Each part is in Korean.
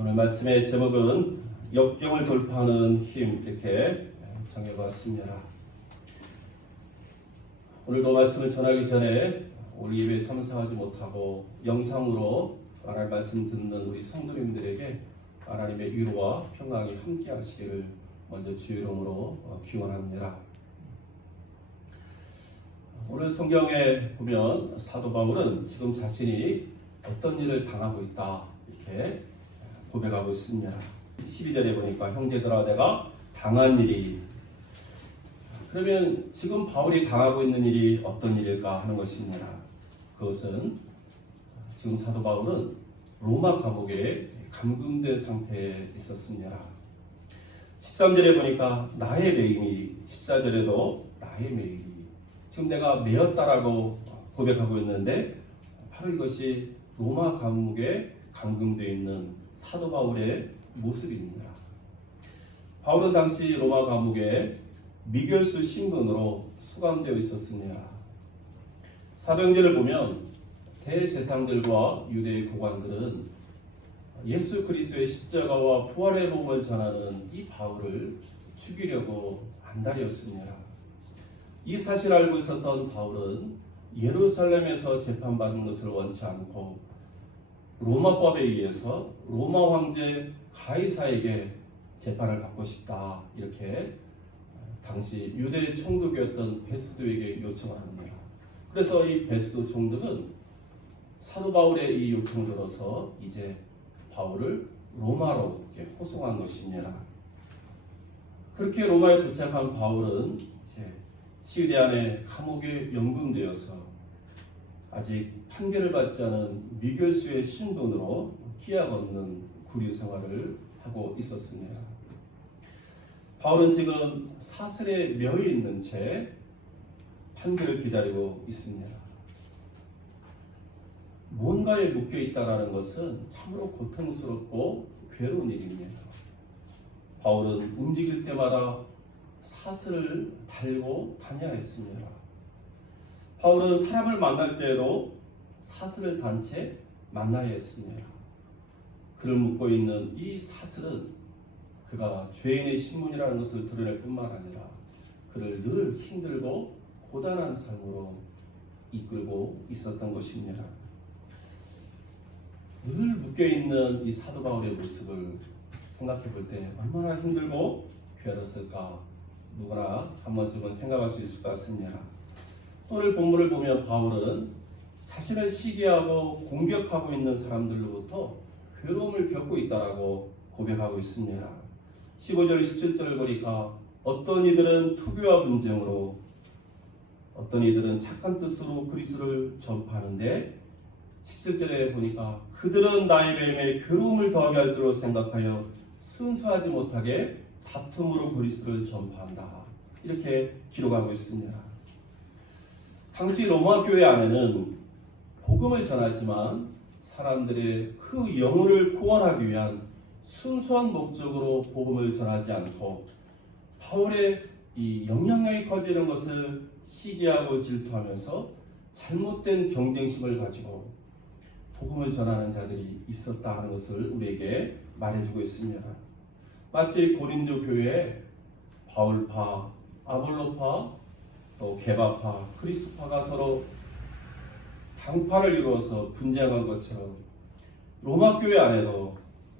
오늘 말씀의 제목은 역경을 돌파하는 힘, 이렇게 정해봤습니다. 오늘도 말씀을 전하기 전에 우리 예배에 참석하지 못하고 영상으로 하나님의 말씀 듣는 우리 성도님들에게 하나님의 위로와 평강이 함께 하시기를 먼저 주의 이름으로 기원합니다. 오늘 성경에 보면 사도 바울은 지금 자신이 어떤 일을 당하고 있다 이렇게 고백하고 있습니다. 12절에 보니까 형제들아 내가 당한 일이, 그러면 지금 바울이 당하고 있는 일이 어떤 일일까 하는 것입니다. 그것은 지금 사도 바울은 로마 감옥에 감금된 상태에 있었습니다. 13절에 보니까 나의 매임이, 14절에도 나의 매임이, 지금 내가 매였다라고 고백하고 있는데 바로 이것이 로마 감옥에 감금되어 있는 사도 바울의 모습입니다. 바울은 당시 로마 감옥에 미결수 신분으로 수감되어 있었습니다. 사도행전을 보면 대제사장들과 유대의 고관들은 예수 그리스도의 십자가와 부활의 복음을 전하는 이 바울을 죽이려고 안달이었습니다. 이 사실을 알고 있었던 바울은 예루살렘에서 재판받는 것을 원치 않고 로마법에 의해서 로마 황제 가이사에게 재판을 받고 싶다, 이렇게 당시 유대 총독이었던 베스도에게 요청을 합니다. 그래서 이 베스도 총독은 사도 바울의 이 요청을 들어서 이제 바울을 로마로 호송한 것입니다. 그렇게 로마에 도착한 바울은 이제 시위대 안에 감옥에 연금되어서 아직 판결을 받지 않은 미결수의 신분으로 기약 없는 구류 생활을 하고 있었습니다. 바울은 지금 사슬에 매여 있는 채 판결을 기다리고 있습니다. 뭔가에 묶여 있다라는 것은 참으로 고통스럽고 괴로운 일입니다. 바울은 움직일 때마다 사슬을 달고 다녀야 했습니다. 바울은 사람을 만날 때에도 사슬을 단 채 만나야 했습니다. 그를 묶고 있는 이 사슬은 그가 죄인의 신분이라는 것을 드러낼 뿐만 아니라 그를 늘 힘들고 고단한 삶으로 이끌고 있었던 것입니다. 늘 묶여있는 이 사도 바울의 모습을 생각해 볼 때 얼마나 힘들고 괴로웠을까 누구나 한 번쯤은 생각할 수 있을 것 같습니다. 오늘 본문을 보면 바울은 자신을 시기하고 공격하고 있는 사람들로부터 괴로움을 겪고 있다라고 고백하고 있습니다. 15절 17절을 보니까 어떤 이들은 투교와 분쟁으로, 어떤 이들은 착한 뜻으로 그리스도를 전파하는데 17절에 보니까 그들은 나의 매임에 괴로움을 더하게 할 줄로 생각하여 순수하지 못하게 다툼으로 그리스도를 전파한다, 이렇게 기록하고 있습니다. 당시 로마 교회 안에는 복음을 전하지만 사람들의 그 영혼을 구원하기 위한 순수한 목적으로 복음을 전하지 않고 바울의 이 영향력이 커지는 것을 시기하고 질투하면서 잘못된 경쟁심을 가지고 복음을 전하는 자들이 있었다 하는 것을 우리에게 말해주고 있습니다. 마치 고린도 교회에 바울파, 아볼로파, 또 게바파, 그리스파가 서로 당파를 이루어서 분쟁한 것처럼 로마 교회 안에도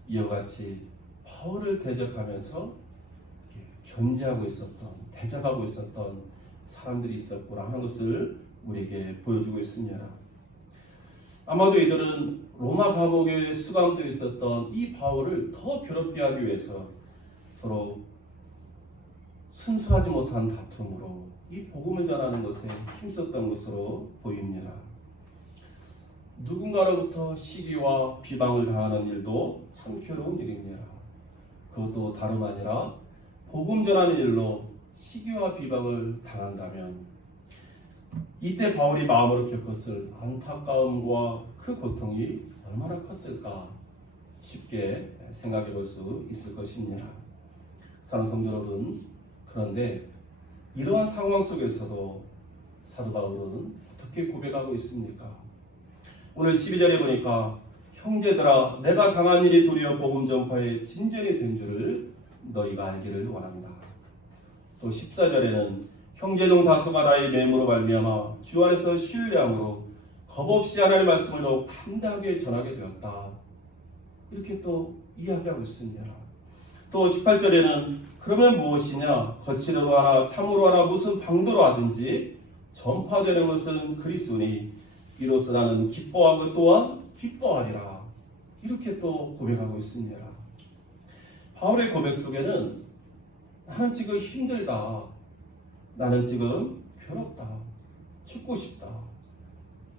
이와 같이 바울을 대적하면서 견제하고 있었던, 대적하고 있었던 사람들이 있었구나 하는 것을 우리에게 보여주고 있습니다. 아마도 이들은 로마 감옥에 수감되어 있었던 이 바울을 더 괴롭게 하기 위해서 서로 순수하지 못한 다툼으로 이 복음을 전하는 것에 힘썼던 것으로 보입니다. 누군가로부터 시기와 비방을 당하는 일도 참 괴로운 일입니다. 그것도 다름 아니라 복음 전하는 일로 시기와 비방을 당한다면 이때 바울이 마음으로 겪었을 안타까움과 그 고통이 얼마나 컸을까 쉽게 생각해 볼 수 있을 것입니다. 사랑하는 성도 여러분, 그런데 이러한 상황 속에서도 사도 바울은 어떻게 고백하고 있습니까? 오늘 12절에 보니까 형제들아 내가 당한 일이 도리어 복음 전파의 진전이 된 줄을 너희가 알기를 원한다. 또 14절에는 형제 중 다수가 나의 매무로 말미암아 주 안에서 신뢰함으로 겁없이 하나님의 말씀을 더욱 담대하게 전하게 되었다. 이렇게 또 이야기하고 있습니다. 또 18절에는 그러면 무엇이냐 거칠어도 하나 참으로 하나 무슨 방도로 하든지 전파되는 것은 그리스도니 이로써 나는 기뻐하고 또한 기뻐하리라. 이렇게 또 고백하고 있습니다. 바울의 고백 속에는 나는 지금 힘들다, 나는 지금 괴롭다, 죽고 싶다,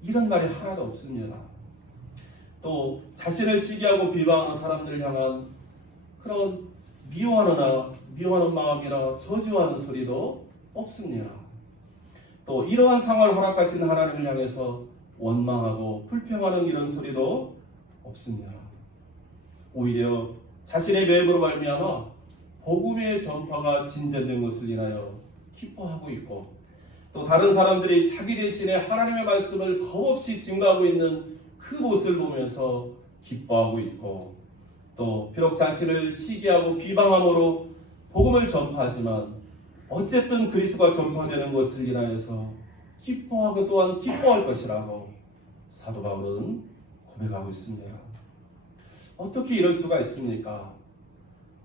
이런 말이 하나도 없습니다. 또 자신을 시기하고 비방하는 사람들을 향한 그런 미워하는 마음이나 저주하는 소리도 없습니다. 또 이러한 상황을 허락하신 하나님을 향해서 원망하고 불평하는 이런 소리도 없습니다. 오히려 자신의 매음으로 말미암아 복음의 전파가 진전된 것을 인하여 기뻐하고 있고, 또 다른 사람들이 자기 대신에 하나님의 말씀을 겁없이 증거하고 있는 그 모습을 보면서 기뻐하고 있고, 또 비록 자신을 시기하고 비방함으로 복음을 전파하지만 어쨌든 그리스도가 전파되는 것을 인하여서 기뻐하고 또한 기뻐할 것이라고 사도 바울은 고백하고 있습니다. 어떻게 이럴 수가 있습니까?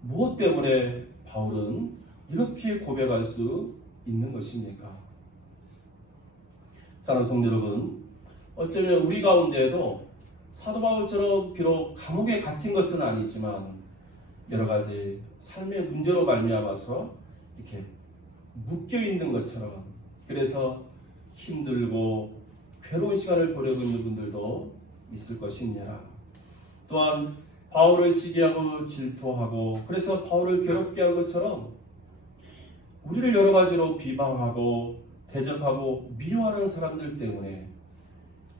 무엇 때문에 바울은 이렇게 고백할 수 있는 것입니까? 사랑하는 성도 여러분, 어쩌면 우리 가운데에도 사도 바울처럼 비록 감옥에 갇힌 것은 아니지만 여러 가지 삶의 문제로 말미암아서 이렇게 묶여 있는 것처럼, 그래서 힘들고 괴로운 시간을 보내고 있는 분들도 있을 것입니다. 또한 바울을 시기하고 질투하고 그래서 바울을 괴롭게 한 것처럼 우리를 여러 가지로 비방하고 대적하고 미워하는 사람들 때문에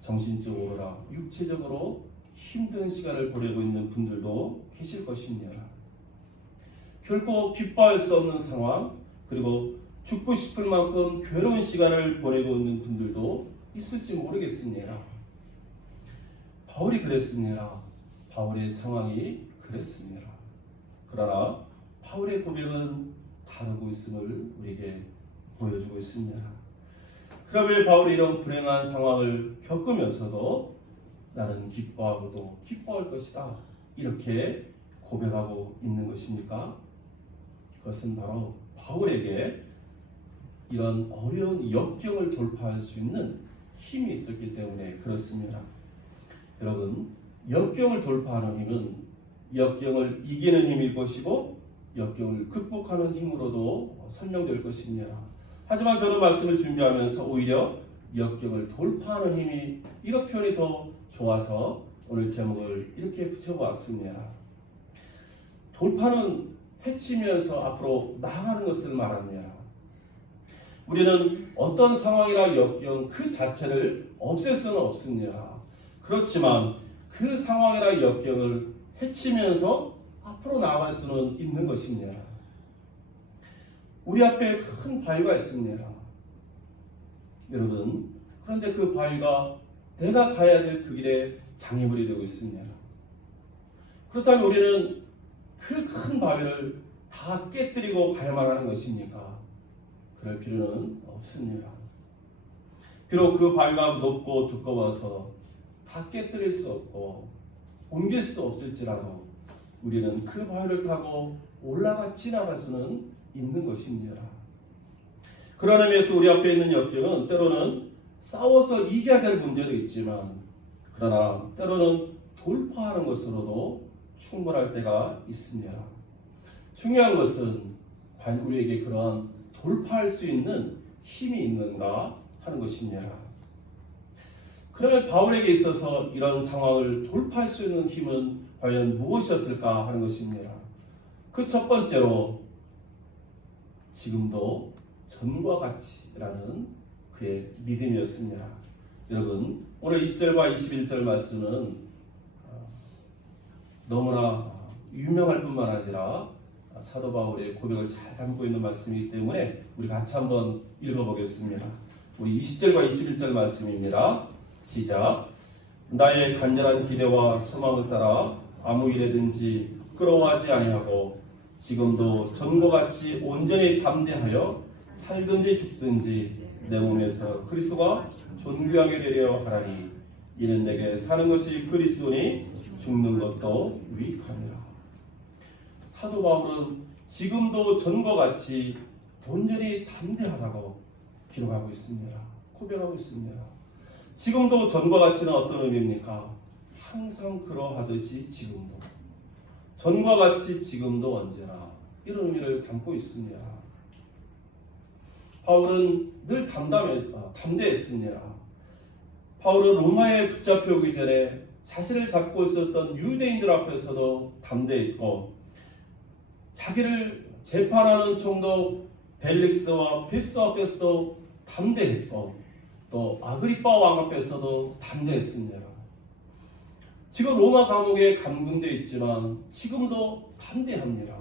정신적으로나 육체적으로 힘든 시간을 보내고 있는 분들도 계실 것입니다. 결코 기뻐할 수 없는 상황, 그리고 죽고 싶을 만큼 괴로운 시간을 보내고 있는 분들도 있을지 모르겠습니다. 바울이 그랬습니다. 바울의 상황이 그랬습니다. 그러나 바울의 고백은 다르고 있음을 우리에게 보여주고 있습니다. 그러면 바울이 이런 불행한 상황을 겪으면서도 나는 기뻐하고도 기뻐할 것이다, 이렇게 고백하고 있는 것입니까? 그것은 바로 바울에게 이런 어려운 역경을 돌파할 수 있는 힘이 있었기 때문에 그렇습니다. 여러분, 역경을 돌파하는 힘은 역경을 이기는 힘일 것이고 역경을 극복하는 힘으로도 설명될 것입니다. 하지만 저는 말씀을 준비하면서 오히려 역경을 돌파하는 힘이, 이런 표현이 더 좋아서 오늘 제목을 이렇게 붙여보았습니다. 돌파는 해치면서 앞으로 나아가는 것을 말합니다. 우리는 어떤 상황이나 역경 그 자체를 없앨 수는 없습니다. 그렇지만 그 상황이나 역경을 해치면서 앞으로 나아갈 수는 있는 것입니다. 우리 앞에 큰 바위가 있습니다. 여러분, 그런데 그 바위가 내가 가야 될 그 길에 장애물이 되고 있습니다. 그렇다면 우리는 그 큰 바위를 다 깨뜨리고 가야만 하는 것입니까? 그럴 필요는 없습니다. 비록 그 바위가 높고 두꺼워서 다 깨뜨릴 수 없고 옮길 수 없을지라도 우리는 그 바위를 타고 올라가 지나갈 수는 있는 것입니다. 그런 의미에서 우리 앞에 있는 역경은 때로는 싸워서 이겨야 될 문제도 있지만, 그러나 때로는 돌파하는 것으로도 충분할 때가 있습니다. 중요한 것은 과연 우리에게 그러한 돌파할 수 있는 힘이 있는가 하는 것입니다. 그러면 바울에게 있어서 이런 상황을 돌파할 수 있는 힘은 과연 무엇이었을까 하는 것입니다. 그 첫 번째로 지금도 전과 같이라는 그의 믿음이었습니다. 여러분, 오늘 20절과 21절 말씀은 너무나 유명할 뿐만 아니라 사도 바울의 고백을 잘 담고 있는 말씀이기 때문에 우리 같이 한번 읽어보겠습니다. 우리 20절과 21절 말씀입니다. 시작. 나의 간절한 기대와 소망을 따라 아무 일에든지 부끄러워하지 아니하고 지금도 전과 같이 온전히 담대하여 살든지 죽든지 내 몸에서 그리스도가 존귀하게 되려 하라니 이는 내게 사는 것이 그리스도니 죽는 것도 유익함이라. 사도 바울은 지금도 전과 같이 온전히 담대하다고 기록하고 있습니다. 고백하고 있습니다. 지금도 전과 같이는 어떤 의미입니까? 항상 그러하듯이 지금도, 전과 같이 지금도 언제나, 이런 의미를 담고 있습니다. 바울은 늘 담대했습니다. 바울은 로마에 붙잡혀 오기 전에 자신을 잡고 있었던 유대인들 앞에서도 담대했고, 자기를 재판하는 총독 벨릭스와 베스 앞에서도 담대했고, 또 아그리빠 왕 앞에서도 담대했습니다. 지금 로마 감옥에 감금되어 있지만 지금도 담대합니다.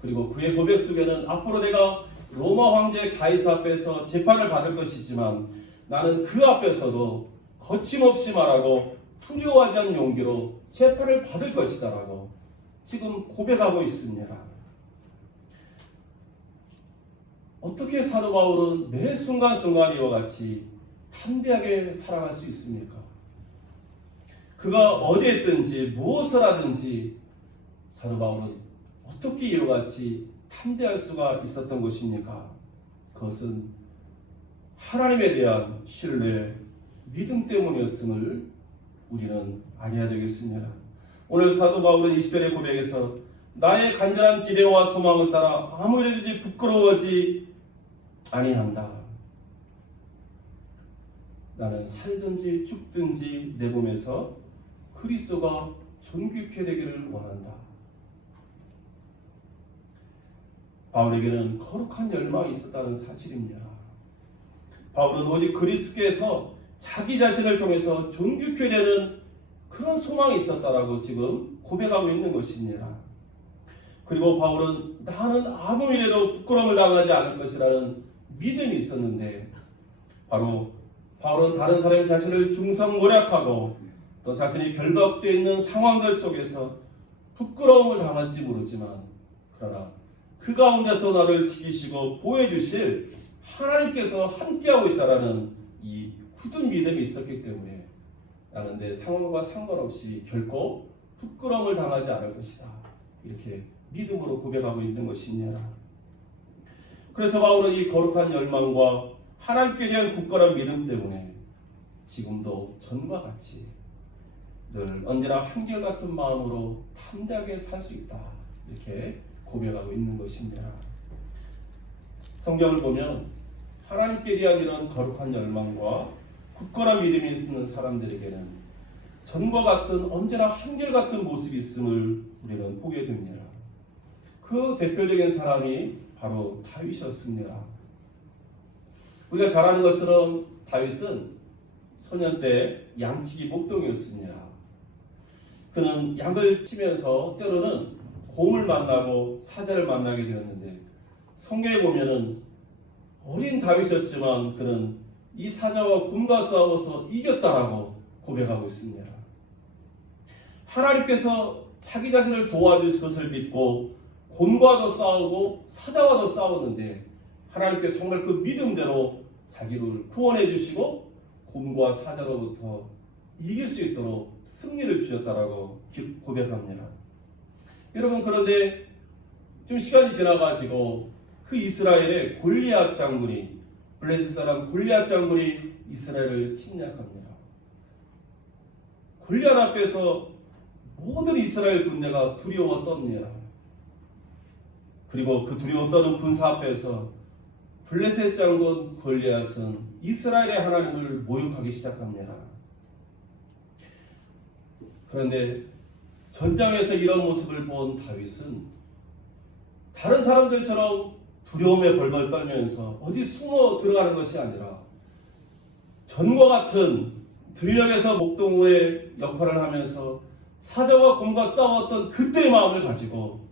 그리고 그의 고백 속에는 앞으로 내가 로마 황제 가이사 앞에서 재판을 받을 것이지만 나는 그 앞에서도 거침없이 말하고 두려워하지 않는 용기로 재판을 받을 것이다 라고 지금 고백하고 있습니다. 어떻게 사도 바울은 매 순간순간 이와 같이 담대하게 살아갈 수 있습니까? 그가 어디에 있든지 무엇을 하든지 사도 바울은 어떻게 이와 같이 담대할 수가 있었던 것입니까? 그것은 하나님에 대한 신뢰, 믿음 때문이었음을 우리는 알아야 되겠습니다. 오늘 사도 바울은 20절의 고백에서 나의 간절한 기대와 소망을 따라 아무 일에든지 부끄러워하지 아니한다. 나는 살든지 죽든지 내 몸에서 그리스도가 존귀케 되기를 원한다. 바울에게는 거룩한 열망이 있었다는 사실입니다. 바울은 오직 그리스도께서 자기 자신을 통해서 존귀케 되는 그런 소망이 있었다라고 지금 고백하고 있는 것입니다. 그리고 바울은 나는 아무 일에도 부끄러움을 당하지 않을 것이라는 믿음이 있었는데, 바로 바울은 다른 사람의 자신을 중성모략하고 또 자신이 결박되어 있는 상황들 속에서 부끄러움을 당할지 모르지만, 그러나 그 가운데서 나를 지키시고 보호해주실 하나님께서 함께하고 있다라는 이 굳은 믿음이 있었기 때문에 나는 내 상황과 상관없이 결코 부끄러움을 당하지 않을 것이다, 이렇게 믿음으로 고백하고 있는 것입니다. 그래서 바울은 이 거룩한 열망과 하나님께 대한 굳건한 믿음 때문에 지금도 전과 같이 늘 언제나 한결같은 마음으로 담대하게 살 수 있다, 이렇게 고백하고 있는 것입니다. 성경을 보면 하나님께 대한 이런 거룩한 열망과 굳건한 믿음이 있는 사람들에게는 전과 같은 언제나 한결같은 모습이 있음을 우리는 보게 됩니다. 그 대표적인 사람이 바로 다윗이었습니다. 우리가 잘 아는 것처럼 다윗은 소년 때 양치기 목동이었습니다. 그는 양을 치면서 때로는 곰을 만나고 사자를 만나게 되었는데, 성경에 보면은 어린 다윗이었지만 그는 이 사자와 곰과 싸워서 이겼다라고 고백하고 있습니다. 하나님께서 자기 자신을 도와주실 것을 믿고 곰과도 싸우고 사자와도 싸웠는데, 하나님께서 정말 그 믿음대로 자기를 구원해 주시고 곰과 사자로부터 이길 수 있도록 승리를 주셨다라고 고백합니다. 여러분, 그런데 좀 시간이 지나가지고 그 이스라엘의 골리앗 장군이, 블레셋 사람 골리앗 장군이 이스라엘을 침략합니다. 골리앗 앞에서 모든 이스라엘 군대가 두려워 떱니다. 그리고 그 두려워 떠는 군사 앞에서 블레셋 장군 골리앗은 이스라엘의 하나님을 모욕하기 시작합니다. 그런데 전장에서 이런 모습을 본 다윗은 다른 사람들처럼 두려움에 벌벌 떨면서 어디 숨어 들어가는 것이 아니라 전과 같은 들녘에서 목동의 역할을 하면서 사자와 곰과 싸웠던 그때의 마음을 가지고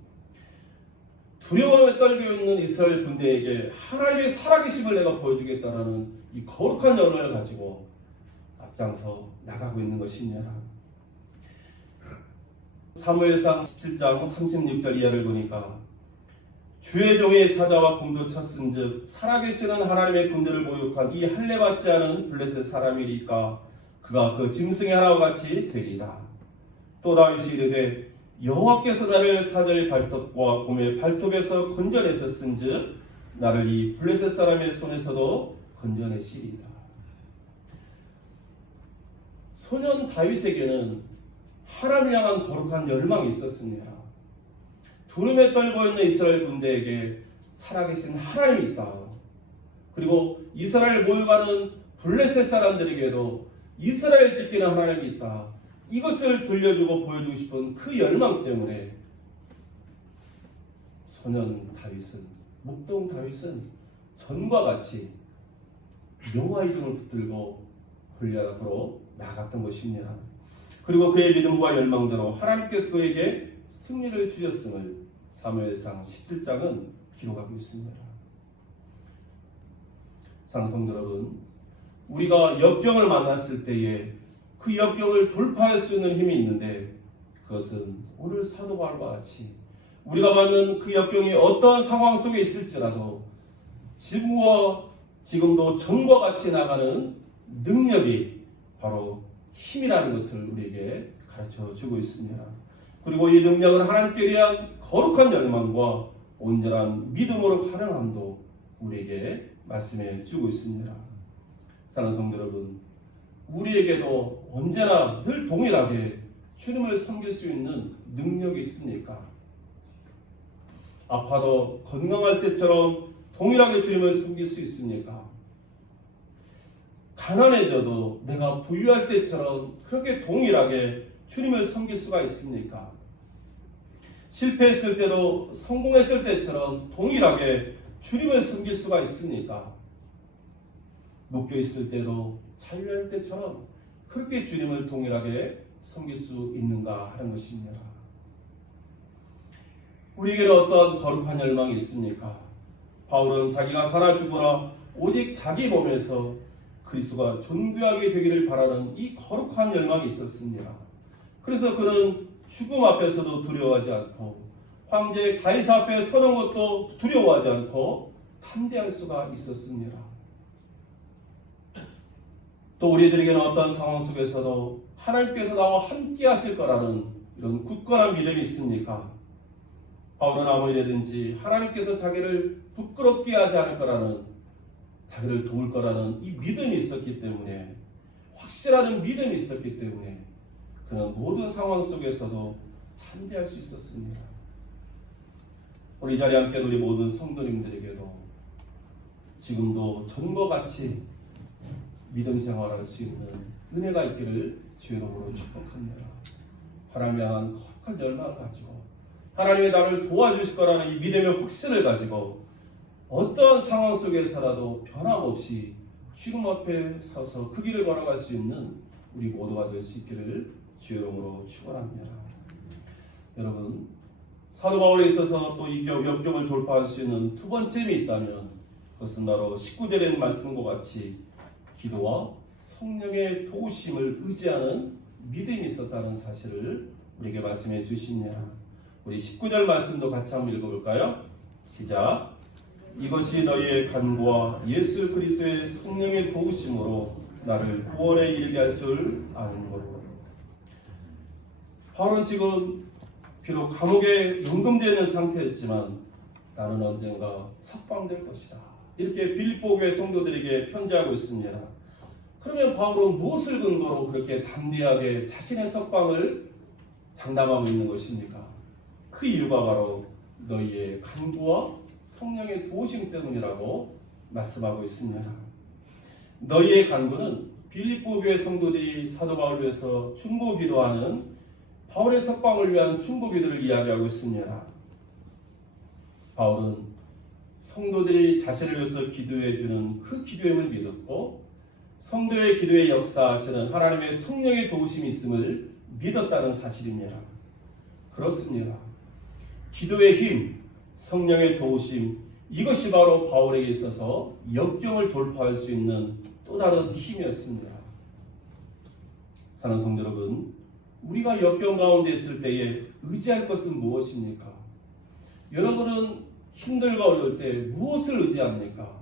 두려움에 떨고 있는 이스라엘 군대에게 하나님의 살아계심을 내가 보여주겠다라는 이 거룩한 열망을 가지고 앞장서 나가고 있는 것입니다. 사무엘상 17장 36절 이하를 보니까 주의 종의 사자와 공도 쳤은즉 살아계시는 하나님의 군대를 모욕한 이 할례받지 않은 블레셋 사람이리까 그가 그 짐승의 하나와 같이 되리이다. 또 다윗이 이르되 여호와께서 나를 사자의 발톱과 곰의 발톱에서 건져내셨은즉 나를 이 블레셋 사람의 손에서도 건져내시리이다. 소년 다윗에게는 하나님을 향한 거룩한 열망이 있었습니다. 두려움에 떨고 있는 이스라엘 군대에게 살아계신 하나님이 있다. 그리고 이스라엘 모여가는 블레셋 사람들에게도 이스라엘 지키는 하나님이 있다. 이것을 들려주고 보여주고 싶은 그 열망 때문에 소년 다윗은, 목동 다윗은 전과 같이 여호와 이름을 붙들고 골리앗 앞으로 나갔던 것입니다. 그리고 그의 믿음과 열망대로 하나님께서 그에게 승리를 주셨음을 사무엘상 17장은 기록하고 있습니다. 사랑하는 여러분, 우리가 역경을 만났을 때에 그 역경을 돌파할 수 있는 힘이 있는데 그것은 오늘 사도 바울과 같이 우리가 받는 그 역경이 어떠한 상황 속에 있을지라도 지금도 전과 같이 나가는 능력이 바로 힘이라는 것을 우리에게 가르쳐 주고 있습니다. 그리고 이 능력은 하나님께 대한 거룩한 열망과 온전한 믿음으로 가능함도 우리에게 말씀해 주고 있습니다. 사랑하는 성도 여러분, 우리에게도 언제나 늘 동일하게 주님을 섬길 수 있는 능력이 있습니까? 아파도 건강할 때처럼 동일하게 주님을 섬길 수 있습니까? 가난해져도 내가 부유할 때처럼 그렇게 동일하게 주님을 섬길 수가 있습니까? 실패했을 때도 성공했을 때처럼 동일하게 주님을 섬길 수가 있습니까? 묶여있을 때도 자유할 때처럼 그렇게 주님을 동일하게 섬길 수 있는가 하는 것입니다. 우리에게는 어떠한 거룩한 열망이 있습니까? 바울은 자기가 살아 죽으나 오직 자기 몸에서 그리스도가 존귀하게 되기를 바라는 이 거룩한 열망이 있었습니다. 그래서 그는 죽음 앞에서도 두려워하지 않고 황제 다윗 앞에 서는 것도 두려워하지 않고 담대할 수가 있었습니다. 또 우리들에게는 어떤 상황 속에서도 하나님께서 나와 함께 하실 거라는 이런 굳건한 믿음이 있습니까? 바울은 아무리든지 하나님께서 자기를 부끄럽게 하지 않을 거라는, 자기를 도울 거라는 이 믿음이 있었기 때문에, 확실한 믿음이 있었기 때문에 그는 모든 상황 속에서도 담대할 수 있었습니다. 우리 자리에 함께 우리 모든 성도님들에게도 지금도 전과 같이 믿음 생활할 수 있는 은혜가 있기를 주의 이름으로 축복합니다. 하나님에 대한 거룩한 열망을 가지고 하나님이 나를 도와주실 거라는 이 믿음의 확신을 가지고 어떠한 상황 속에서라도 변함없이 죽음 앞에 서서 그 길을 걸어갈 수 있는 우리 모두가 될 수 있기를 주의 이름으로 축원합니다. 여러분, 사도 바울에 있어서 또 이 역경을 돌파할 수 있는 두 번째 힘이 있다면 그것은 바로 19절의 말씀과 같이 기도와 성령의 도우심을 의지하는 믿음이 있었다는 사실을 우리에게 말씀해 주십니다. 우리 19절 말씀도 같이 한번 읽어볼까요? 시작. 이것이 너희의 간구와 예수 그리스도의 성령의 도우심으로 나를 구원에 이르게 할 줄 아는 거로. 바울은 지금 비록 감옥에 연금되어 있는 상태였지만 나는 언젠가 석방될 것이다, 이렇게 빌립보 교회 성도들에게 편지하고 있습니다. 그러면 바울은 무엇을 근거로 그렇게 담대하게 자신의 석방을 장담하고 있는 것입니까? 그 이유가 바로 너희의 간구와 성령의 도우심 때문이라고 말씀하고 있습니다. 너희의 간구는 빌립보 교회 성도들이 사도 바울을 위해서 중보 기도하는 바울의 석방을 위한 중보 기도를 이야기하고 있습니다. 바울은 성도들이 자신을 위해서 기도해 주는 그 기도임을 믿었고 성도의 기도에 역사하시는 하나님의 성령의 도우심이 있음을 믿었다는 사실입니다. 그렇습니다. 기도의 힘, 성령의 도우심, 이것이 바로 바울에게 있어서 역경을 돌파할 수 있는 또 다른 힘이었습니다. 사랑하는 성도 여러분, 우리가 역경 가운데 있을 때에 의지할 것은 무엇입니까? 여러분은 힘들고 어려울 때 무엇을 의지합니까?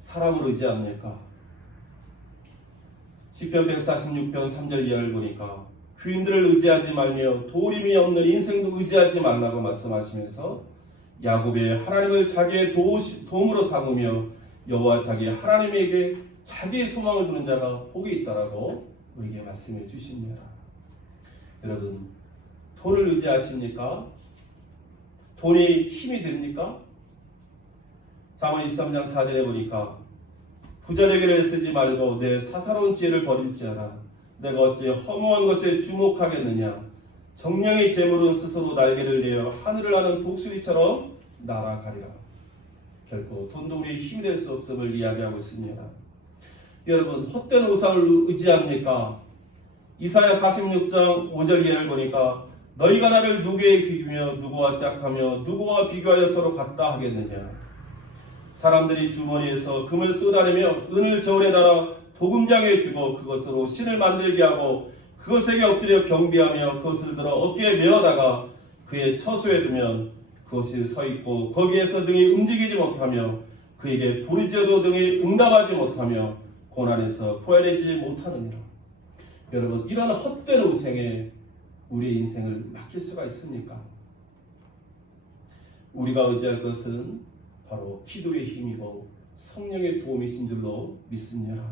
사람을 의지합니까? 시편 146편 3절 이하를 보니까 귀인들을 의지하지 말며 도림이 없는 인생도 의지하지 말라고 말씀하시면서 야곱의 하나님을 자기의 도움으로 삼으며 여호와 자기 하나님에게 자기의 소망을 두는 자가 복이 있다라고 우리에게 말씀해 주십니다. 여러분, 돈을 의지하십니까? 돈이 힘이 됩니까? 잠언 23장 4절에 보니까 부자되기를 쓰지 말고 내 사사로운 지혜를 버릴지어다. 내가 어찌 허무한 것에 주목하겠느냐. 정령의 재물은 스스로 날개를 내어 하늘을 나는 독수리처럼 날아가리라. 결코 돈도 우리의 힘이 될 수 없음을 이야기하고 있습니다. 여러분, 헛된 우상을 의지합니까? 이사야 46장 5절 이하를 보니까 너희가 나를 누구에 비교며 누구와 짝하며 누구와 비교하여 서로 같다 하겠느냐. 사람들이 주머니에서 금을 쏟아내며 은을 저울에 달아 도금장에 주고 그것으로 신을 만들게 하고 그것에게 엎드려 경배하며 그것을 들어 어깨에 메어다가 그의 처소에 두면 그것이 서 있고 거기에서 능히 움직이지 못하며 그에게 부르짖어도 능히 응답하지 못하며 고난에서 포해내지 못하느니라. 여러분, 이런 헛된 우상에 우리의 인생을 맡길 수가 있습니까? 우리가 의지할 것은 바로 기도의 힘이고 성령의 도움이신 줄로 믿습니다.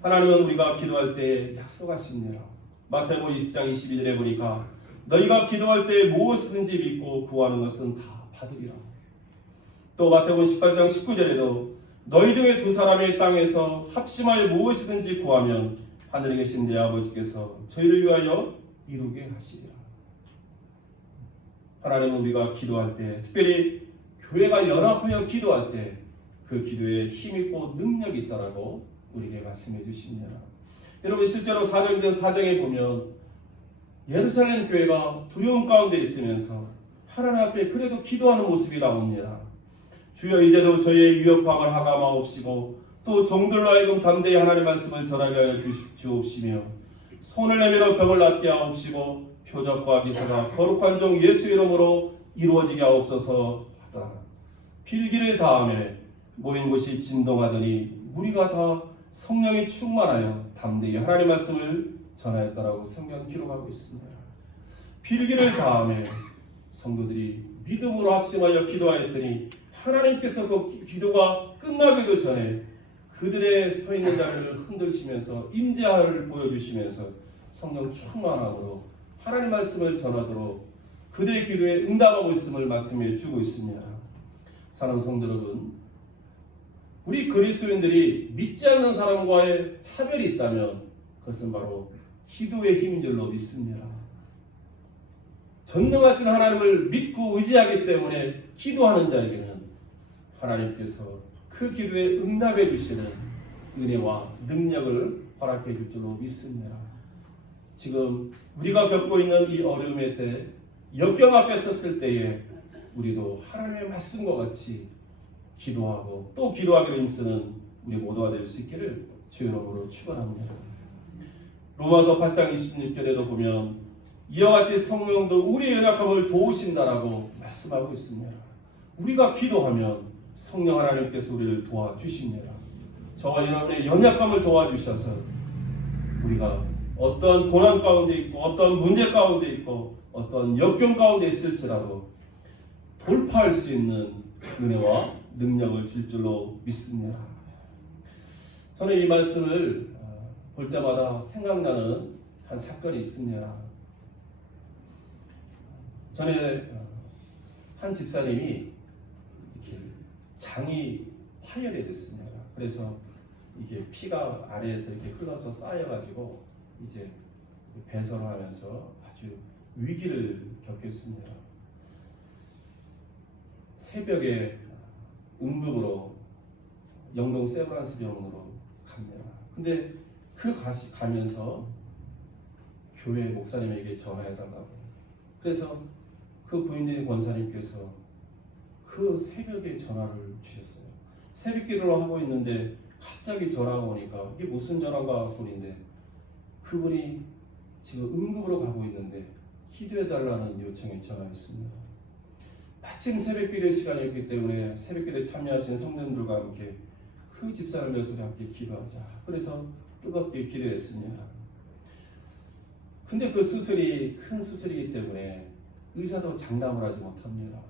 하나님은 우리가 기도할 때 약속하십니다. 마태복음 20장 22절에 보니까 너희가 기도할 때 무엇이든지 믿고 구하는 것은 다 받으리라. 또 마태복음 18장 19절에도 너희 중에 두 사람이 땅에서 합심하여 무엇이든지 구하면 하늘에 계신 내 아버지께서 저희를 위하여 이루게 하시리라. 하나님은 우리가 기도할 때, 특별히 교회가 연합하여 기도할 때 그 기도에 힘있고 능력이 있다라고 우리에게 말씀해 주십니다. 여러분, 실제로 사도행전 4장에 보면 예루살렘 교회가 두려움 가운데 있으면서 하나님 앞에 그래도 기도하는 모습이 나옵니다. 주여 이제도 저희의 위협함을 하감하옵시고 또 종들로 하여금 담대히 하나님의 말씀을 전하게 하여 주옵시며 손을 내밀어 병을 낫게 하옵시고 표적과 기사가 거룩한 종 예수 이름으로 이루어지게 하옵소서 하더라. 필기를 다하며 모인 곳이 진동하더니 무리가 다 성령이 충만하여 담대히 하나님의 말씀을 전하였다라고 성경 기록하고 있습니다. 필기를 다하며 성도들이 믿음으로 합심하여 기도하였더니 하나님께서 그 기도가 끝나기도 전에 그들의 서 있는 자리를 흔드시면서 임재하를 보여주시면서 성령 충만함으로 하나님 말씀을 전하도록 그들의 기도에 응답하고 있음을 말씀해 주고 있습니다. 사랑하는 성도 여러분, 우리 그리스도인들이 믿지 않는 사람과의 차별이 있다면 그것은 바로 기도의 힘인 줄로 믿습니다. 전능하신 하나님을 믿고 의지하기 때문에 기도하는 자에게는 하나님께서 그 기도에 응답해 주시는 은혜와 능력을 허락해 줄 줄로 믿습니다. 지금 우리가 겪고 있는 이 어려움의 때, 역경 앞에 섰을 때에 우리도 하나님의 말씀과 같이 기도하고 또 기도하기로 힘쓰는 우리 모두가 될 수 있기를 주의 이름으로 축원합니다. 로마서 8장 26절에도 보면 이와 같이 성령도 우리의 연약함을 도우신다라고 말씀하고 있습니다. 우리가 기도하면 성령 하나님께서 우리를 도와주십니다. 저와 여러분의 연약함을 도와주셔서 우리가 어떤 고난 가운데 있고 어떤 문제 가운데 있고 어떤 역경 가운데 있을지라도 돌파할 수 있는 은혜와 능력을 줄 줄로 믿습니다. 저는 이 말씀을 볼 때마다 생각나는 한 사건이 있습니다. 전에 한 집사님이 이렇게 장이 파열이 됐습니다. 그래서 이게 피가 아래에서 이렇게 흘러서 쌓여가지고 이제 배설을 하면서 아주 위기를 겪겠습니다. 새벽에 응급으로 영동 세브란스 병원으로 갑니다. 근데 그 가면서 교회 목사님에게 전화해달라고. 그래서 그 부인의 권사님께서 그 새벽에 전화를 주셨어요. 새벽 기도를 하고 있는데 갑자기 전화가 오니까 이게 무슨 전화가 보는데 그분이 지금 응급으로 가고 있는데 기도해달라는 요청이 전화했습니다. 마침 새벽기도 시간이었기 때문에 새벽기도에 참여하신 성도님들과 함께 그 집사람 녀석과 함께 기도하자. 그래서 뜨겁게 기도했습니다. 근데 그 수술이 큰 수술이기 때문에 의사도 장담을 하지 못합니다.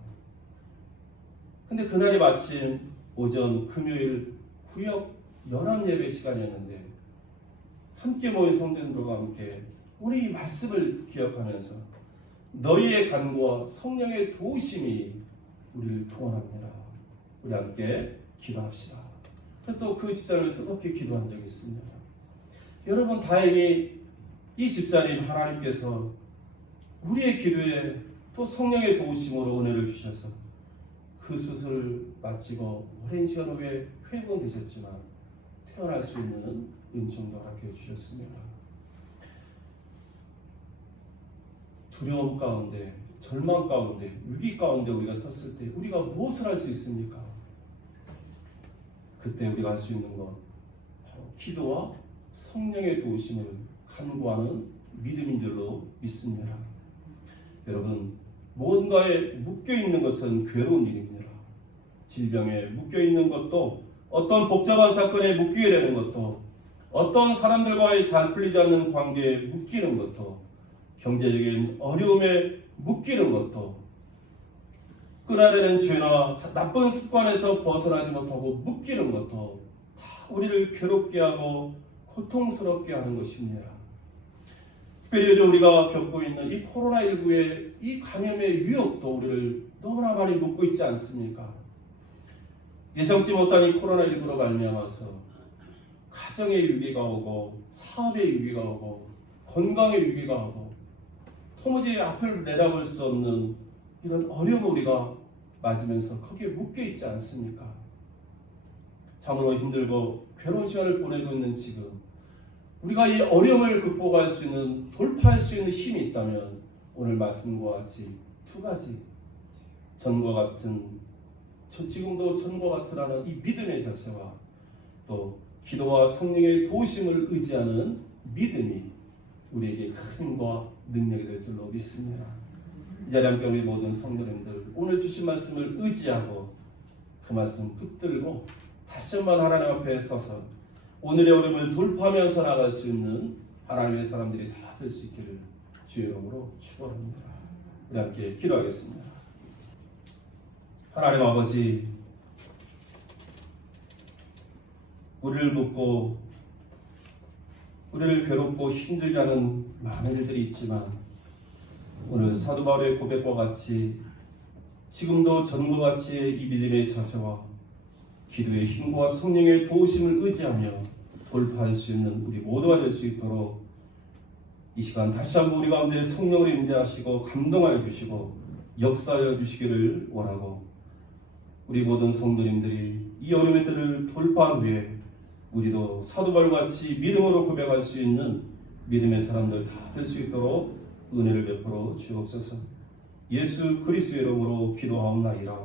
근데 그날이 마침 오전 금요일 구역 연합 예배 시간이었는데 함께 모인 성도들과 함께 우리 말씀을 기억하면서 너희의 간구와 성령의 도우심이 우리를 구원합니다. 우리 함께 기도합시다. 그래서 또 그 집사님을 뜨겁게 기도한 적이 있습니다. 여러분, 다행히 이 집사님 하나님께서 우리의 기도에 또 성령의 도우심으로 은혜를 주셔서 그 수술을 마치고 오랜 시간 후에 회복되셨지만 태어날 수 있는 은총도 허락해 주셨습니다. 두려움 가운데, 절망 가운데, 위기 가운데 우리가 섰을 때 우리가 무엇을 할 수 있습니까? 그때 우리가 할 수 있는 건 바로 기도와 성령의 도우심을 간구하는 믿음인 줄로 믿습니다. 여러분, 뭔가에 묶여있는 것은 괴로운 일입니다. 질병에 묶여있는 것도, 어떤 복잡한 사건에 묶이게 되는 것도, 어떤 사람들과의 잘 풀리지 않는 관계에 묶이는 것도, 경제적인 어려움에 묶이는 것도, 끊어내는 죄나 나쁜 습관에서 벗어나지 못하고 묶이는 것도 다 우리를 괴롭게 하고 고통스럽게 하는 것입니다. 특별히 요즘 우리가 겪고 있는 이 코로나19의 이 감염의 위협도 우리를 너무나 많이 묶고 있지 않습니까? 예상치 못한 이 코로나19로 말미암아서 가정의 위기가 오고, 사업의 위기가 오고, 건강의 위기가 오고, 도무지 앞을 내다볼 수 없는 이런 어려움을 우리가 맞으면서 거기에 묶여 있지 않습니까? 참으로 힘들고 괴로운 시간을 보내고 있는 지금, 우리가 이 어려움을 극복할 수 있는, 돌파할 수 있는 힘이 있다면 오늘 말씀과 같이 두 가지, 지금도 전과 같으라는 이 믿음의 자세와 또 기도와 성령의 도우심을 의지하는 믿음이 우리에게 큰 힘과 능력이 될 줄로 믿습니다. 이 자리에 함께 우리 모든 성도님들, 오늘 주신 말씀을 의지하고 그 말씀 붙들고 다시 한번 하나님 앞에 서서 오늘의 어려움을 돌파하면서 나갈 수 있는 하나님의 사람들이 다 될 수 있기를 주의 이름으로 축원합니다. 우리 함께 기도하겠습니다. 하나님 아버지, 우리를 묶고 우리를 괴롭고 힘들게 하는 많은 일들이 있지만 오늘 사도 바울의 고백과 같이 지금도 전과 같이 이 믿음의 자세와 기도의 힘과 성령의 도우심을 의지하며 돌파할 수 있는 우리 모두가 될 수 있도록 이 시간 다시 한번 우리 가운데 성령으로 임재하시고 감동하여 주시고 역사하여 주시기를 원하고, 우리 모든 성도님들이 이 어려움들을 돌파한 후에 우리도 사도 바울과 같이 믿음으로 고백할 수 있는 믿음의 사람들 다 될 수 있도록 은혜를 베풀어 주옵소서. 예수 그리스도의 이름으로 기도하옵나이다.